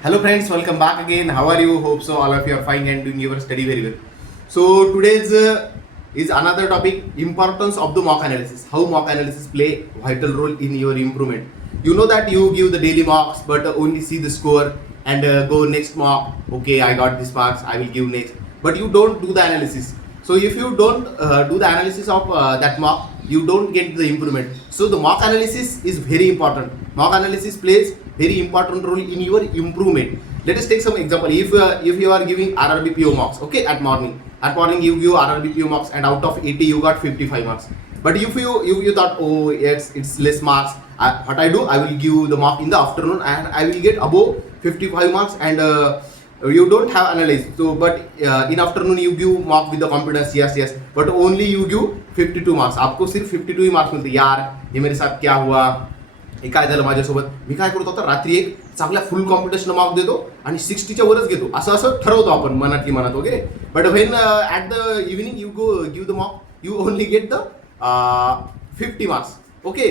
Hello friends, welcome back again. How are you? Hope so all of you are fine and doing your study very well. So today's is another topic, importance of the mock analysis. How mock analysis play vital role in your improvement. You know that you give the daily mocks but only see the score and go next mock. Okay, I got this marks, I will give next. But you don't do the analysis. So if you don't do the analysis of that mock, you don't get the improvement. So the mock analysis is very important. Mock analysis plays very important role in your improvement. Let us take some example. If you are giving RRB PO marks, okay, at morning you give RRB PO marks and out of 80 you got 55 marks. But if you thought, oh yes, it's less marks, what I do, I will give the mark in the afternoon and I will get above 55 marks and you don't have analyzed. So but in afternoon you give mark with the confidence, yes, but only you give 52 marks. आपको सिर्फ 52 ही marks मिलते. यार ये मेरे साथ क्या हुआ, हे काय झालं माझ्यासोबत. मी काय करतो आता, रात्री एक चांगल्या फुल कॉम्पिटिशन मार्क देतो आणि 60च्या वरच घेतो, असं ठरवतो आपण मनातली मनात वगैरे. But when at the evening you go give the mark, you only get the 50 marks. Okay,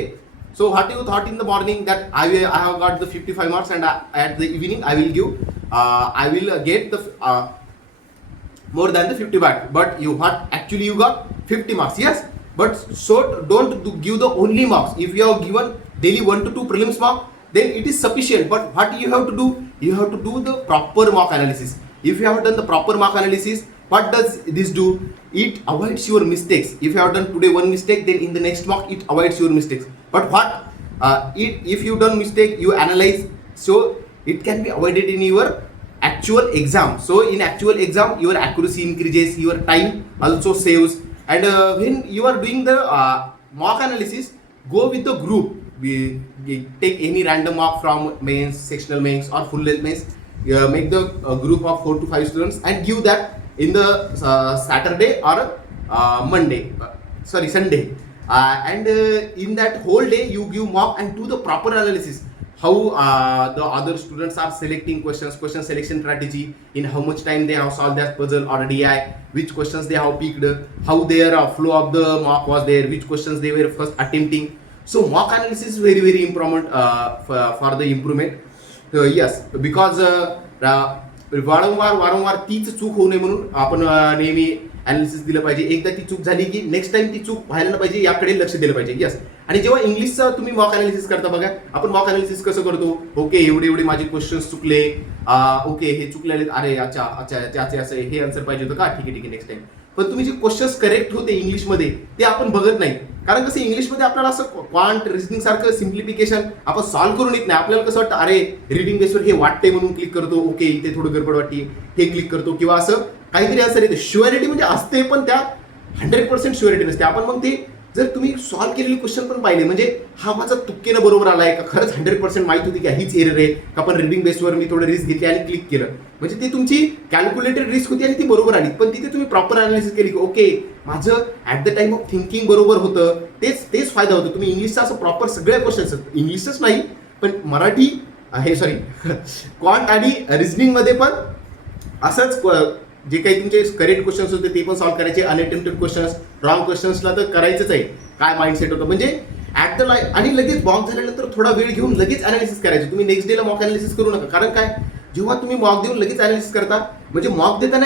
so what you thought in the morning that I have got the 55 marks and at the evening I will give I will get the more than the 50 back. But you what actually you got 50 marks, yes. But so don't give the only marks. If you have given daily 1 to 2 prelims mark, then it is sufficient. But what you have to do, you have to do the proper mock analysis. If you have done the proper mock analysis, what does this do? It avoids your mistakes. If you have done today one mistake, then in the next mock it avoids your mistakes. But what if you done mistake, you analyze, so it can be avoided in your actual exam. So in actual exam your accuracy increases, your time also saves. And when you are doing the mock analysis, go with the group. We take any random mock from mains, sectional mains or full length mains. Make the group of 4 to 5 students and give that in the Saturday or Sunday. And in that whole day you give mock and do the proper analysis. How the other students are selecting questions, question selection strategy, in how much time they have solved that puzzle or DI, which questions they have picked, how their flow of the mock was there, which questions they were first attempting. So mock analysis is very very important for the improvement. Yes, because वारंवार तीच चूक होऊ नये म्हणून आपण नेहमी analysis दिलं पाहिजे. एकदा ती चूक झाली की नेक्स्ट टाइम ती चूक व्हायला न पाहिजे, याकडे लक्ष दिलं पाहिजे. यस. आणि जेव्हा इंग्लिशचं तुम्ही मॉक अनालिसिस करता बघा, आपण मॉक अनालिसिस कसं करतो, ओके एवढे माझे क्वेश्चन्स चुकले, ओके हे चुकलेले, अरे अच्छा त्याचे असं हे आन्सर पाहिजे होतं का, ठीक आहे नेक्स्ट टाइम. पण तुम्ही जे क्वेश्चन्स करेक्ट होते इंग्लिशमध्ये ते आपण बघत नाही. कारण कसं इंग्लिशमध्ये आपल्याला असं क्वांट रिझनिंग सारखं सिम्प्लिफिकेशन आपण सॉल्व्ह करून येत नाही. आपल्याला कसं वाटतं, अरे रिडिंग बेसवर हे वाटते म्हणून क्लिक करतो, ओके इथे थोडं गडबड वाटते हे क्लिक करतो, किंवा असं काहीतरी आन्सर येते. शुअरिटी म्हणजे असते पण त्या 100% शुअरिटी नसते. आपण मग ते जर तुम्ही सॉल्व्ह केलेले क्वेश्चन पण पाहिले, म्हणजे हा माझा तुक्केनं बरोबर आलाय का, खरंच 100% माहित होती की हीच एरर आहे का, पण रिडिंग बेसवर मी थोडं रिस्क घेतली आणि क्लिक केलं, म्हणजे ती तुमची कॅल्क्युलेटेड रिस्क होती आणि ती बरोबर आली. पण तिथे तुम्ही प्रॉपर अनालिसिस केली की ओके माझं at the time of thinking बरोबर होतं, तेच फायदा होतो. तुम्ही इंग्लिशचा असं प्रॉपर सगळ्या क्वेश्चन्स, इंग्लिशच नाही पण मराठी क्वांट आणि रिझनिंगमध्ये पण असंच जे काही तुमचे करेक्ट क्वेश्चन्स होते ते पण सॉल्व्ह करायचे. अनअटेम्प्टेड क्वेश्चन्स, रॉंग क्वेश्चन्सला तर करायचंच आहे. काय माइंडसेट होतं म्हणजे ॲट द आणि लगेच मॉक झाल्यानंतर थोडा वेळ घेऊन लगेच अनालिसिस करायचं. तुम्ही नेक्स्ट डेला मॉक अनालिसिस करू नका. कारण काय, जेव्हा तुम्ही मॉक देऊन लगेच अनालिसिस करता, म्हणजे मॉक देताना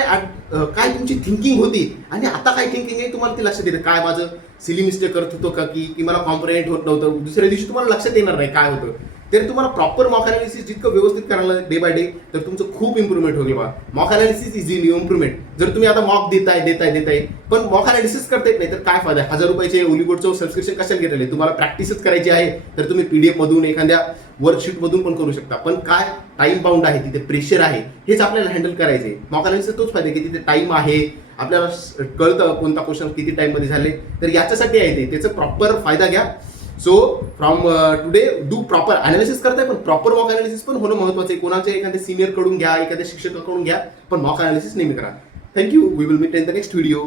काय तुमची थिंकिंग होती आणि आता काय थिंकिंग आहे तुम्हाला ते लक्षात येतं. काय माझं सिली मिस्टेक करत होतो का, की मला कॉम्प्रिहेंड होत नव्हतं, दुसऱ्या दिवशी तुम्हाला लक्षात येणार नाही काय होतं. तर तुम्हाला प्रॉपर मॉक अनालिसिस जितकं व्यवस्थित करायला डे बाय डे, तर तुमचं खूप इम्प्रुव्हमेंट होईल बा. Mock analysis is improvement. जर तुम्ही आता मॉक देताय पण मॉक अनालिसिस करता येत नाही तर काय फायदा. 1000 रुपयाचे ओलिगोडचं सबस्क्रिप्शन कशाला घेतलेलं आहे, तुम्हाला प्रॅक्टिसच करायची आहे तर तुम्ही PDF मधून एखाद्या वर्कशीट मधून पण करू शकता. पण काय टाइम बाउंड आहे, तिथे प्रेशर आहे, हेच आपल्याला हँडल करायचं आहे. मॉक अनालिसिस तोच फायदा की तिथे टाइम आहे, आपल्याला कळतं कोणता क्वेश्चन किती टाइम मध्ये झाले, तर याच्यासाठी आहे ते, त्याचा प्रॉपर फायदा घ्या. So from today do proper analysis करताय, पण प्रॉपर मॉक अनालिसिस पण होणं महत्वाचं आहे. कोणाच्या एखाद्या सिनियर कडून घ्या, एखाद्या शिक्षकाकडून घ्या, पण मॉक अनालिसिस नेहमी करा. Thank you. We will meet in the next video.